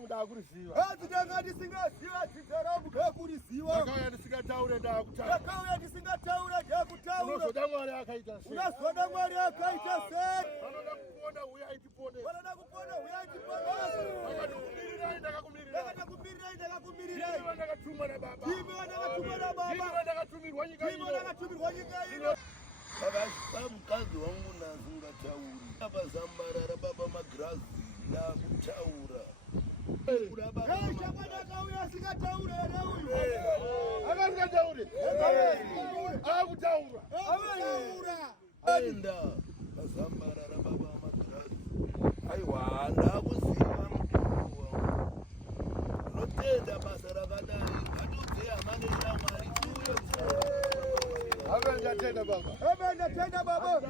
wangu ndakurisiwa. Hazidanga ndisingaziva dzina rangu ndakuriziva. Ndakauya ndisingataure ndakutaura. Ndakauya ndisingataura ndakutaura. Unozoda Mwari akaita sei? Unozoda Mwari akaita sei? Vanoda kupona uyai tipone. Vanoda kupona uyai tipone. Ndakakumirira ndakakumirira. Ndakakumirira. Ndakatumwa nababa. Ndakatumwa nababa. Ndakatumirwa nyika ino. Ndakatumirwa nyika ino. Baba mkazi wangu nazingatauri. Baba Zambarara baba Magrazi ndakutaura. Ndakauya asingataure ere uyu. Akasingataure. Akutaura. Aenda Zambarara baba Magrazi. Aiwa ndakuziva mukuru wangu. Unotenda basa rakadai. Ngatiudze amane yaMwari uyo. Amen ndatenda baba. Amen ndatenda baba.